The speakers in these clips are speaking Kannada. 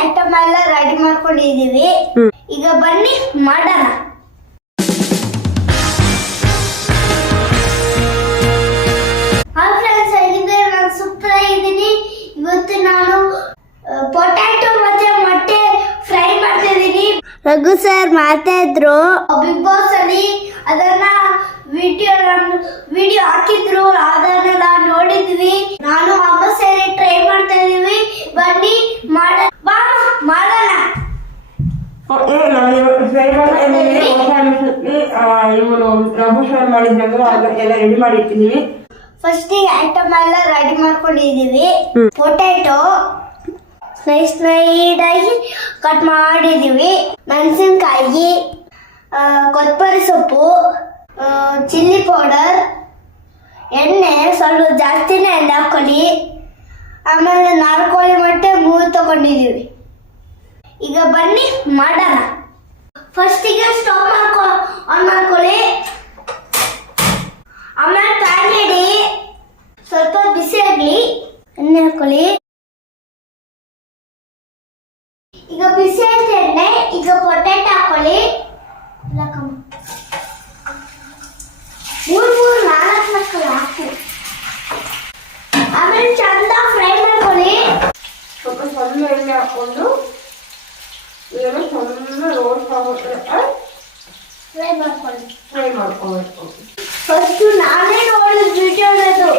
ಐಟಮ್ ಎಲ್ಲ ರೆಡಿ ಮಾಡ್ಕೊಂಡಿದೀವಿ. ಈಗ ಬನ್ನಿ ಮಾಡೋಣ. ಹಾಯ್ ಫ್ರೆಂಡ್ಸ್, ಹೇಗಿದ್ದೀರಾ? ನಾನು ಸೂಪರ್ ಆಗಿದ್ದೀನಿ. ಇವತ್ತು ನಾನು ಪೊಟ್ಯಾಟೊ ಮತ್ತೆ ಮೊಟ್ಟೆ ಫ್ರೈ ಮಾಡ್ತಾ ಇದ್ದೀನಿ. ರಘು ಸರ್ ಮಾಡ್ತಾ ಇದ್ರು ಬಿಗ್ ಬಾಸ್ ಅಲ್ಲಿ. ಅದನ್ನ ವಿಡಿಯೋ ಹಾಕಿದ್ರು, ಅದನ್ನ ನಾವು ನೋಡಿದ್ವಿ. ನಾನು ಅಮ್ಮ ಸೇರಿ ಟ್ರೈ ಮಾಡ್ತಾ ಇದೀವಿ. ಬನ್ನಿ ಮಾಡೋಣ. ಫಸ್ಟ್ ಐಟಮ್ ಎಲ್ಲ ರೆಡಿ ಮಾಡ್ಕೊಂಡಿದೀವಿ. ಪೊಟ್ಯಾಟೊ ಸ್ಲೈಡ್ ಆಗಿ ಕಟ್ ಮಾಡಿದೀವಿ. ಮೆಣಸಿನ್ಕಾಯಿ, ಕೊತ್ತಂಬರಿ ಸೊಪ್ಪು, ಚಿಲ್ಲಿ ಪೌಡರ್, ಎಣ್ಣೆ ಸ್ವಲ್ಪ ಜಾಸ್ತಿನೇ ಎಣ್ಣೆ ಹಾಕೊಳ್ಳಿ. ಆಮೇಲೆ 4 ಕೋಳಿ ಮೊಟ್ಟೆ 3 ತಗೊಂಡಿದೀವಿ. ಈಗ ಬನ್ನಿ ಮಾಡೋಣ. ಫಸ್ಟಿಗೆ ಸ್ಟವ್ ಆನ್ ಮಾಡ್ಕೊಳ್ಳಿ. ಆಮೇಲೆ ಪ್ಯಾನ್ ಇಡಿ, ಸ್ವಲ್ಪ ಬಿಸಿ ಆಗಲಿ, ಎಣ್ಣೆ ಹಾಕೊಳ್ಳಿ. ಈಗ ಬಿಸಿ ಆಯ್ತು ಎಣ್ಣೆ. ಈಗ ಪೊಟ್ಯಾಟೊ ಹಾಕೊಳ್ಳಿ. 3-4 ಮಕ್ಕಳು ಹಾಕಿ. ಆಮೇಲೆ ಚಂದ ಫ್ರೈ ಮಾಡ್ಕೊಳ್ಳಿ. ಸ್ವಲ್ಪ ಸಣ್ಣ ಎಣ್ಣೆ ಹಾಕೊಂಡು ಇದನ್ನು ಸಣ್ಣ ರೋಸ್ಟ್ ಆಗುತ್ತೆ ಫ್ರೈ ಮಾಡ್ಕೊಬೇಕು. ಫಸ್ಟ್ ನಾನೇ ನೋಡಿದ ವಿಡಿಯೋದು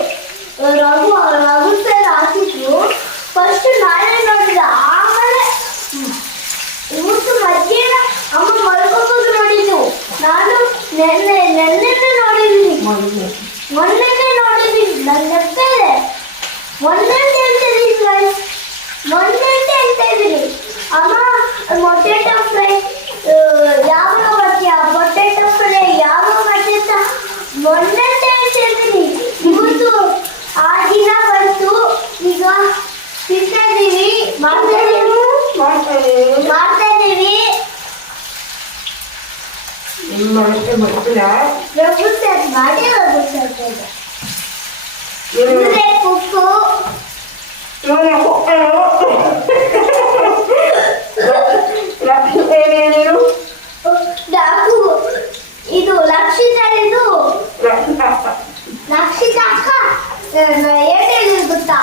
ರಘು ಸರ್ ಹಾಕಿದ್ರು. ಫಸ್ಟ್ ನಾನೇ ನೋಡಿದ. ಆಮೇಲೆ ಇವತ್ತು ಮಧ್ಯಾಹ್ನ ಅಮ್ಮ ಮಲ್ಕೋಬೋದು ನೋಡಿದ್ದು. ನಾನು ನೆನ್ನೆ ನೋಡಿದ್ದೀನಿ. ಮೊನ್ನೆ ನೋಡಿದ್ದೀನಿ. ನನ್ನ ನೆನಪಿದೆ. ಮೊನ್ನೆ ಹೇಳ್ತಾ ಇದ್ದೀನಿ. ಅಮ್ಮ ಮೊಟ್ಟೆಟೊ ಫ್ರೈ ಯಾವಾಗ ಮಾಡ್ತೀಯ? ಮೊಟ್ಟೆಟೊ ಫ್ರೈ ಯಾವಾಗ ಮಾಡ್ತೀಯ ಅಂತ ಮೊನ್ನೆ ಹೇಳ್ತಾ ಇದ್ದೀನಿ. ಇವತ್ತು ಆ ದಿನ ಬಂತು. ಈಗ ತಿಂತಾ ಇದ್ದೀವಿ. ಮಾಡ್ತಾ ಇದ್ದೀವಿ. ರಘು ಸರ್ ಮಾಡಿ ಉಪ್ಪು, ಇದು ಲಕ್ಷಿತ ಅಕ್ಕ ಏನೇನು ಗೊತ್ತಾ?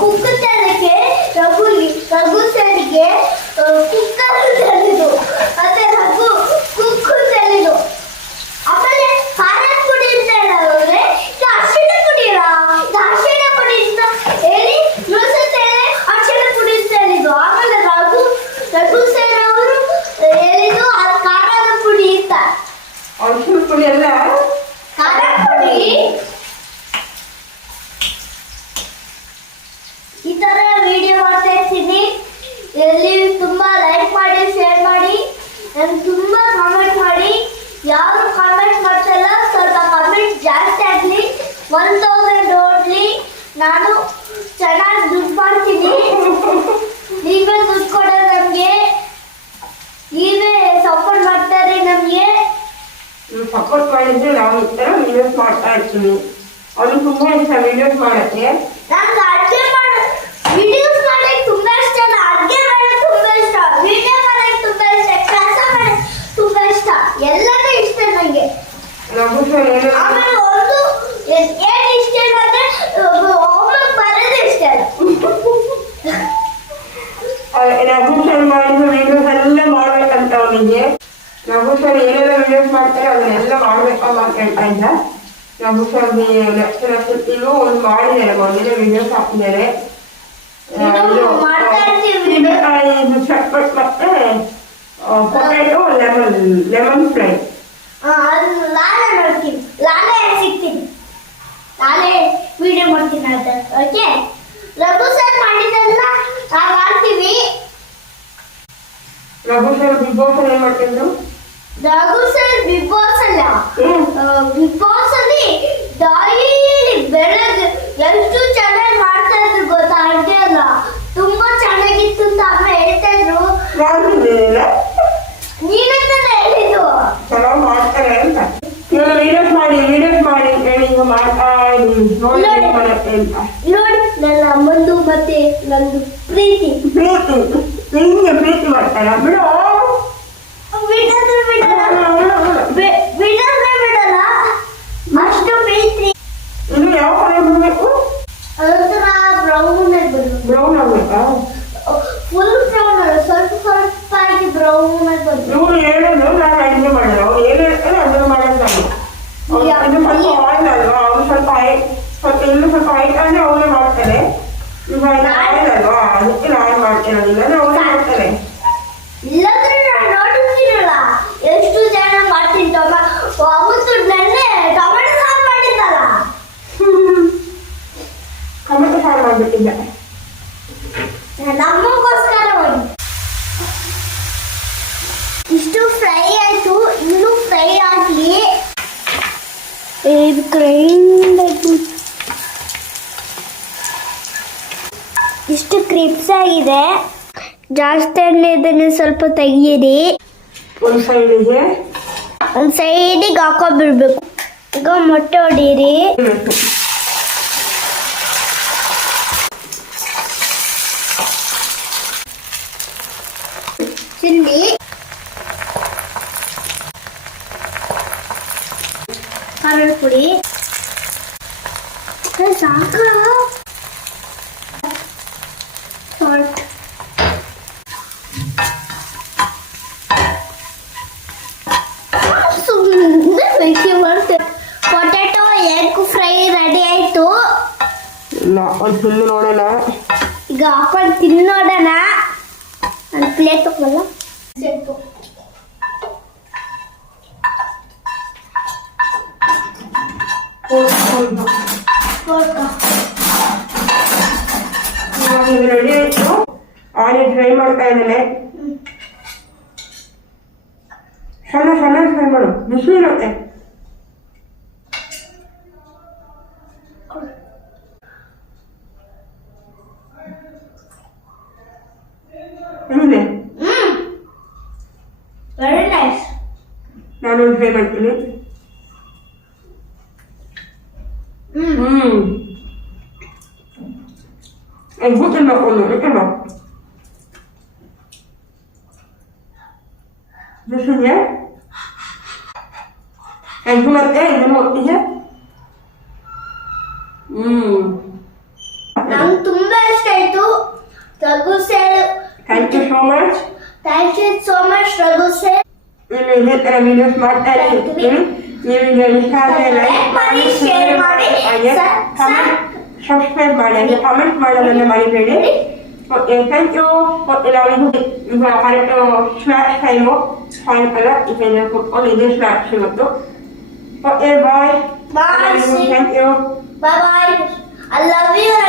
ಕುಕ್ಕರ್ ತರಕ್ಕೆ ರಘು ಸರ್ಗೆ ಕುಕ್ಕರ್ ತಂದಿದ್ದು. ಮತ್ತೆ ರಘು ಕುಕ್ಕರ್ ತಂದಿದ್ದು. ಆಮೇಲೆ ಖಾರದ ಪುಡಿ ಅಂತ ಹೇಳಿದ್ರೆ ಅರಿಶಿಣ ಪುಡಿರಾ? ಅರಿಶಿಣ ಪುಡಿ ಅಂತ ಹೇಳಿ ಅರಿಶಿಣ ಪುಡಿ ಅಂತ ಹೇಳಿದ್ದು. ಆಮೇಲೆ ರಘು ಸರ್ ಅವರು ಹೇಳಿದ್ದು ಅದು ಖಾರದ ಪುಡಿ ಅಂತ. ಅರಿಶಿಣ ಪುಡಿ ಅಲ್ಲ, ಖಾರದ ಪುಡಿ. ಈ ತರ ವಿಡಿಯೋ ಮಾಡ್ತಾ ಇರ್ತೀನಿ. ಎಲ್ಲಿ ತುಂಬಾ ಲೈಕ್ ಮಾಡಿ, ಶೇರ್ ಮಾಡಿ, ನನ್ಗೆ ತುಂಬಾ ಕಾಮೆಂಟ್ ಮಾಡಿ. ಯಾರು ಕಾಮೆಂಟ್ ಮಾಡ್ತಲ್ಲ ಸ್ವಲ್ಪ ಕಾಮೆಂಟ್ ಜಾಸ್ತಿ ಆಗಲಿ, 1000 ಓಡ್ಲಿ. ನಾನು ಚೆನ್ನಾಗಿ ದುಡ್ಡು ಮಾಡ್ತೀನಿ. ನೀವೇ ದುಡ್ಡು ಕೊಡೋದು ನಮಗೆ. ನೀವೇ ಸಪೋರ್ಟ್ ಮಾಡ್ತಾರೆ ನಮಗೆ. ಸಪೋರ್ಟ್ ಮಾಡಿದ್ರೆ ನಾವು ಈ ಥರ ವಿಡಿಯೋಸ್ ಮಾಡ್ತಾ ಇರ್ತೀವಿ. ಅದು ತುಂಬ ಇಷ್ಟ ವಿಡಿಯೋಸ್ ಮಾಡೋಕ್ಕೆ. ನಂಗೆ ಅಡುಗೆ ವಿಡಿಯೋಸ್ ಮಾಡೋಕ್ಕೆ ತುಂಬಾ ಇಷ್ಟ. ಅಡುಗೆ ಮಾಡೋಕ್ಕೆ ತುಂಬಾ ಇಷ್ಟ. ವಿಡಿಯೋ ಮಾಡೋಕ್ಕೆ ತುಂಬಾ ಇಷ್ಟ. ಕೆಲಸ ಮಾಡೋಕ್ಕೆ ತುಂಬಾ ಇಷ್ಟ. ಎಲ್ಲನೂ ಇಷ್ಟ ನನಗೆ. ಆಮೇಲೆ ಒಂದು ಏನು ಇಷ್ಟ ಅಂದ್ರೆ ಹೋಮ್ವರ್ಕ್ ಬರೋದು ಇಷ್ಟ ಇಲ್ಲ. ರಘು ಸರ್ ಮಾಡಿದ ವಿಡಿಯೋಸ್ ಎಲ್ಲ ಮಾಡ್ಬೇಕಂತ ಅವನಿಗೆ. ರಘು ಸರ್ ಏನೆಲ್ಲ ವಿಡಿಯೋಸ್ ಮಾಡ್ತಾರೆ ಅದನ್ನೆಲ್ಲ ಮಾಡ್ಬೇಕಮ್ಮ ಅಂತ ಹೇಳ್ತಾ ಇದ್ದ. ರಘು ಸರ್ಗೆ ಲಕ್ಷಿಲು ಒಂದು ಮಾಡಿದ್ದಾರೆ, ಮೊದಲೇ ವಿಡಿಯೋಸ್ ಹಾಕಿದ್ದಾರೆ. ಇದು ಚಟ್ಪಟ್ ಮತ್ತೆ ಪೊಟ್ಯಾಟೊ ಲೆಮನ್ ಫ್ರೈ. ನಾಳೆ ನೋಡ್ತೀನಿ, ನಾಳೆ ಸಿಗ್ತೀನಿ, ನಾಳೆ ವಿಡಿಯೋ ಮಾಡ್ತೀನಿ. ಅದು ಓಕೆ. ರಘು ಸರ್ ಮಾಡಿದ್ದೆಲ್ಲ ನಾವು ಮಾಡ್ತೀವಿ. ರಘು ಸರ್ ಬಿಗ್ ಬಾಸ್ ಏನ್ ಮಾಡ್ತಿದ್ರು? ರಘು ಸರ್ ಬಿಗ್ ಬಾಸ್ ಅಲ್ಲ, ಬಿಗ್ ಬಾಸ್ ಅಲ್ಲಿ ಡೈಲಿ ಬೆಳಗ್ಗೆ ಎಷ್ಟು ಚೆನ್ನಾಗಿ ಮಾಡ್ತಾ ಇದ್ರು ಗೊತ್ತಾ? ಅಡ್ಗೆ ಅಲ್ಲ ತುಂಬಾ ಚೆನ್ನಾಗಿತ್ತು ಅಂತ ಅಮ್ಮ ಹೇಳ್ತಾ ಇದ್ರು. ನೀನೇ ತಾನೇ ಹೇಳಿದ್ದು ಚೆನ್ನಾಗಿ ಮಾಡ್ತಾರೆ ಅಂತ. ವಿಡಿಯೋಸ್ ಮಾಡಿ ಹೇಳಿ ಈಗ ಮಾಡ್ತಾ ನೋಡಿ. ನನ್ನ ಅಮ್ಮಂದು ಮತ್ತೆ ನಂದು ಪ್ರೀತಿ ನಿಂಗೆ ಪ್ರೀತಿ ಮಾಡ್ತಾರ ಬಿಡು. ಬಿಡಲ್ಲ ಅಷ್ಟು ಪ್ರೀತಿ. ಇನ್ನು ಯಾವ ಕಲರ್ ಬರಬೇಕು? ಅದೊಂಥರ ಬ್ರೌನ್ ಆಗಿ ಬ್ರೌನ್ ಆಗ್ಬೇಕಾ? ಫುಲ್ ಬ್ರೌನ್ ಅಲ್ಲ, ಸ್ವಲ್ಪ ಆಗಿ ಬ್ರೌನ್ ಆಗಿ ಬಂತು. ಇವ್ರು ಹೇಳೋದು ನಾನು ಅಡುಗೆ ಮಾಡೋದು, ಅವ್ರು ಏನು ಹೇಳ್ತಾರೆ ಅದನ್ನು ಮಾಡೋದು ನಾನು. ಇದು ಸ್ವಲ್ಪ ಆಯಿಲ್ ಅಲ್ವಾ, ಅವ್ರು ಸ್ವಲ್ಪ ಇನ್ನು ಸ್ವಲ್ಪ ಆಯಿಲ್ ಅಂದರೆ ಅವರೇ ಮಾಡ್ತಾರೆ. ಈಗ ಆಯಿಲ್ ಅಲ್ವಾ, ಅದಕ್ಕೆ ನಾನು ಮಾಡ್ತಿರೋದಿಲ್ಲ, ಅವರೇ ಮಾಡ್ತಾರೆ. ಇಲ್ಲಾಂದ್ರೆ ನಾನು ನೋಡುತ್ತೀರಲ್ಲ ಎಷ್ಟು ಜನ ಮಾಡ್ತೀನಿ. ಅವತ್ತು ನೆನ್ನೆ ಟೊಮೆಟೊ ಸಾರು ಮಾಡಿದ್ದಲ್ಲ, ಟೊಮೆಟೊ ಸಾರು ಮಾಡಿಬಿಟ್ಟಿದ್ದೆ ನಮಗೋಸ್ಕರ ಒಂದು. ಇಷ್ಟು ಫ್ರೈ ಆಯ್ತು, ಇನ್ನೂ ಫ್ರೈ ಆಗಲಿ. ಇದು ಗ್ರೈಂಡ್ ಆಯ್ತು, ಇಷ್ಟು ಕ್ರಿಪ್ಸ್ ಆಗಿದೆ. ಜಾಸ್ತಿ ಎಣ್ಣೆ ಇದನ್ನು ಸ್ವಲ್ಪ ತೆಗೀರಿ. ಒಂದು ಸೈಡಿಗೆ ಹಾಕೋಬಿಡ್ಬೇಕು. ಈಗ ಮೊಟ್ಟೆ ಹೊಡೀರಿ. ಚಿಲ್ಲಿ, ಖಾರದ ಪುಡಿ ಸಾಕ, ಸಾಲ್ಟ್, ಸುಮ್ಮನೆ ಮಿಕ್ಸಿ ಮಾಡ್ತೇವೆ. ಪೊಟ್ಯಾಟೊ ಎಗ್ ಫ್ರೈ ರೆಡಿ ಆಯ್ತು. ಇಲ್ಲ ಒಂದು ತಿಂದು ನೋಡೋಣ. ಈಗ ಹಾಕೊಂಡು ತಿನ್ನೋಡೋಣ. ಒಂದು ಪ್ಲೇಟ್ ತಗೊಳ್ಳ. ರೆಡಿ ಆಯ್ತು. ಆನಿಯನ್ ಫ್ರೈ ಮಾಡ್ತಾ ಇದ್ದೇನೆ. ಸಣ್ಣ ಫ್ರೈ ಮಾಡು, ಬಿಸಿ ಇರುತ್ತೆ. ಹೇಗಿದೆ? Very nice. ನಾನೊಂದು ಫ್ರೈ ಮಾಡ್ತೀನಿ. ಎಗ್ಗು ತಿನ್ನಬೇಕು, ಯಾಕಲ್ಲ ಬಿಸಿಗೆ ಎಗ್ಗು ಮತ್ತೆ ಇದನ್ನು ಒಟ್ಟಿಗೆ. ನಂಗೆ ತುಂಬಾ ಇಷ್ಟ ಆಯ್ತು. Raghu sir, thank you so much. Thank you so much Raghu sir. ಇನ್ನು ಇದೇ ಥರ ವಿಡಿಯೋಸ್ ಮಾಡ್ತಾ ಇರ್ತೀನಿ. ಈ ವಿಡಿಯೋ ಇಷ್ಟ ಆದರೆ ಲೈಕ್ ಮಾಡಿ, ಶೇರ್ ಮಾಡಿ, ಹಾಗೆ ಸಬ್ಸ್ಕ್ರೈಬ್ ಮಾಡಿ, ಹಾಗೆ ಕಾಮೆಂಟ್ ಮಾಡೋದನ್ನು ಮರಿಬೇಡಿ. Okay, thank you. ನಾವು ಈಗ ಕರೆಕ್ಟ್ ಸ್ನ್ಯಾಕ್ಸ್ ಟೈಮು ಸಾಯಂಕಾಲ ಇದನ್ನು ಕುತ್ಕೊಂಡು ಇದೇ ಸ್ನ್ಯಾಕ್ಸ್ ಇವತ್ತು. Okay, bye. Bye. Thank you. Bye bye. I love you.